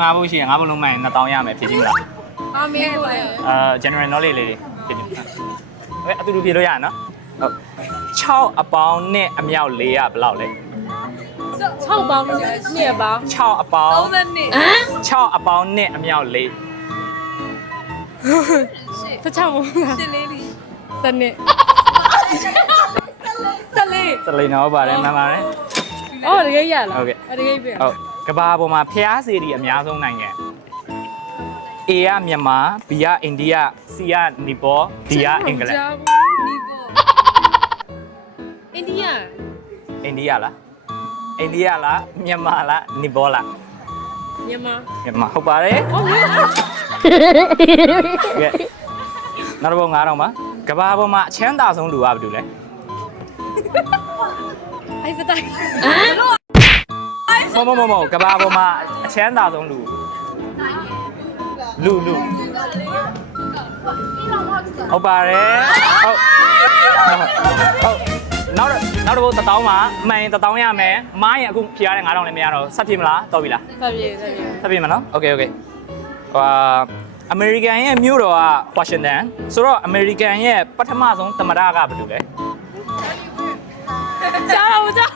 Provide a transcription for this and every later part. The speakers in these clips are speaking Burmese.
ငါးဖို့ရှိရင်ငါးဖို့လုံးမှန်2000ရမယ်ဖြည့်ချင်းမလား အမေကိုလည်း general knowledge လေးဖြည့်ချင်းအတူတူဖြည့်လို့ရနော်ဟုတ်6အပေါင်းနဲ့အမြောက်4ကဘယ်လောက်လဲ 6ပေါင်းနဲ့ပေါင်း 6အပေါင်း 30နှစ် 6အပေါင်းနဲ့အမြောက်4 16ပေါင်းလားရှင်းလေးလီစနစ်စလေး စလိန်တော့ပါတယ်မှန်ပါတယ် အော်တကယ်ရလား ဟုတ်ကဲ့ တကယ်ပြ ဟုတ်ကဘာပေါ်မှာဖျားစီတွေအများဆုံးနိုင်ငံ A ကမြန်မာ B ကအိန္ဒိယ C ကနီပေါ D ကအင်္ဂလန် နီကိုအိန္ဒိယ အိန္ဒိယလားအိန္ဒိယလားမြန်မာလားနီပေါလား မြန်မာ မြန်မာဟုတ်ပါတယ် ဟုတ်ပြီ ကဲနောက်တစ်ပုဒ်9000ပါကဘာပေါ်မှာအချမ်းသာဆုံးလူကဘာတူလဲ အိုက်စတိုင်း မကဘာပေါ်မှာအချမ်းသာဆုံးလူဟုတ်ပါတယ်ဟုတ်နောက်တစ်ပုဒ်1000ပါမှန်ရင်1000ရမယ်မားရင်အခုဖြေရတဲ့9000လည်းမရတော့ဆက်ပြေမလားတော်ပြီလား ဆက်ပြေ မနော်โอเคဟိုအမေရိကန်ရဲ့မြို့တော်ကဝါရှင်တန်ဆိုတော့အမေရိကန်ရဲ့ပထမဆုံးသမ္မတကဘာတူလဲ ကြားတော့ကြား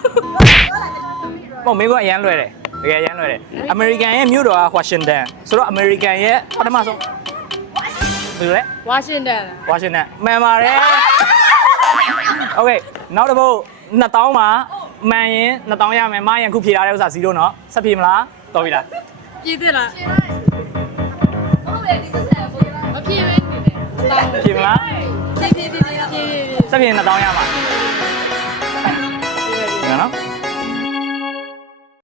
မဟုတ်မင်းကအရန်လွယ်တယ်တကယ်အရန်လွယ်တယ်အမေရိကန်ရဲ့မြို့တော်ကဝါရှင်တန်ဆိုတော့အမေရိကန်ရဲ့ပထမဆုံးဘယ်လိုလဲ ဝါရှင်တန် ဝါရှင်တန်မှန်ပါတယ်โอเคနောက်တစ်ပုဒ်2000မှာမှန်ရင်2000ရမယ်မားရင်အခုဖြေထားတဲ့ဥစ္စာ0เนาะဆက်ဖြေမလားတော်ပြီလား ပြည့်တယ်လားမပြည့်ပဲနေတယ် ဖြေမလား ပြည့် ဆက်ဖြေ2000ရမှာနော်